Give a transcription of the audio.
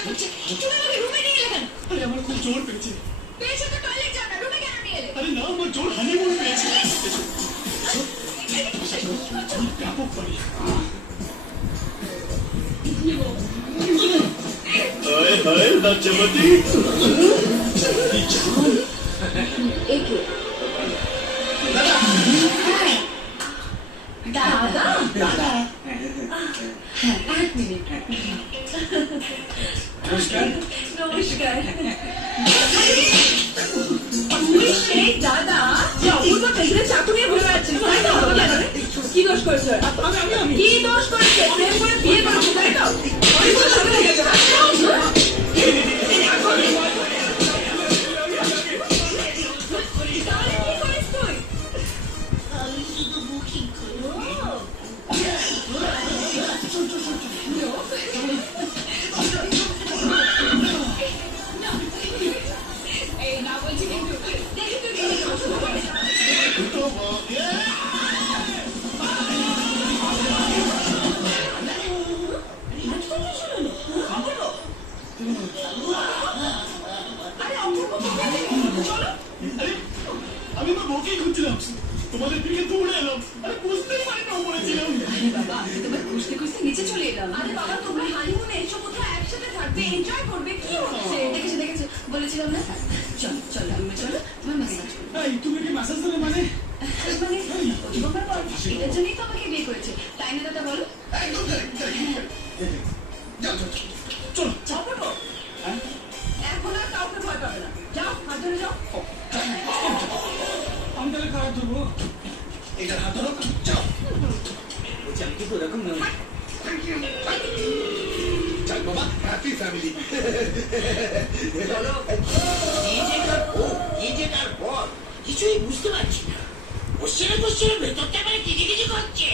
Disturb করছে। তুমি আমাকে রুমে নিয়ে এলে কেন? আরে আমার খুব জোর পেয়েছে। পেয়েছো তো টয়লেট যাও না, রুমে কেন নিয়ে এলে? আরে না, আমার জোর হানিমুন পেয়েছে। ব্যাপক বাড়ি। হায় হায় লজ্জাবতী। একে দাদা দাদা এক মিনিট। নমস্কার। নমস্কার। তুই সেই দাদা যে অপূর্ব পেছনে চাকু নিয়ে বসে আছিস, তাই তো? কি দোষ করেছে? কি দোষ করেছে? প্রেম করে বিয়ে করেছে, তাই তো? অনেক দোষ হয়ে গেছে। তাহলে কি করিস তুই? আমি শুধু বুকিং করি। এই না বলছি কিন্তু দেখি তুই কি করছিস। আরে অপূর্ব চলো। আমি তো বউকেই খুঁজছিলাম, তোমাদের দিকে দৌড়ে এলাম। আরে বুঝতেই পারিনি উপরে ছিলাম। আরে বাবা, আমি তোমায় খুঁজতে খুঁজতে নিচে চলে এলাম। আরে বাবা, তোমরা হানিমুনে এসো, কোথাও একসাথে থাকবে, এনজয় করবে, কি হচ্ছে? দেখেছো বলেছিলাম না? চলো চলো রুমে চলো, তোমার ম্যাসাজ করবো। এই তুমি কি ম্যাসাজ দেবে মানে? মানে প্রতিবার পর এটার জন্যই তো আমাকে বিয়ে করেছে, তাই না দাদা বলো? একদম correct, যাও যাও চলো। চাপটো এখন আর কাউকে ভয় পাবে না, যাও হাত ধরে যাও। আমি তাহলে খারাপ ধরবো। এটার হাত ধরো, যাও। বলছি আমি কিন্তু ওরকম নই। চল বাবা, হ্যাপি ফ্যামিলি। নিজেকার পর কিছুই বুঝতে পারছি না। কোশ্চেনে ভেতরটা মানে কিজি কিজি করছে।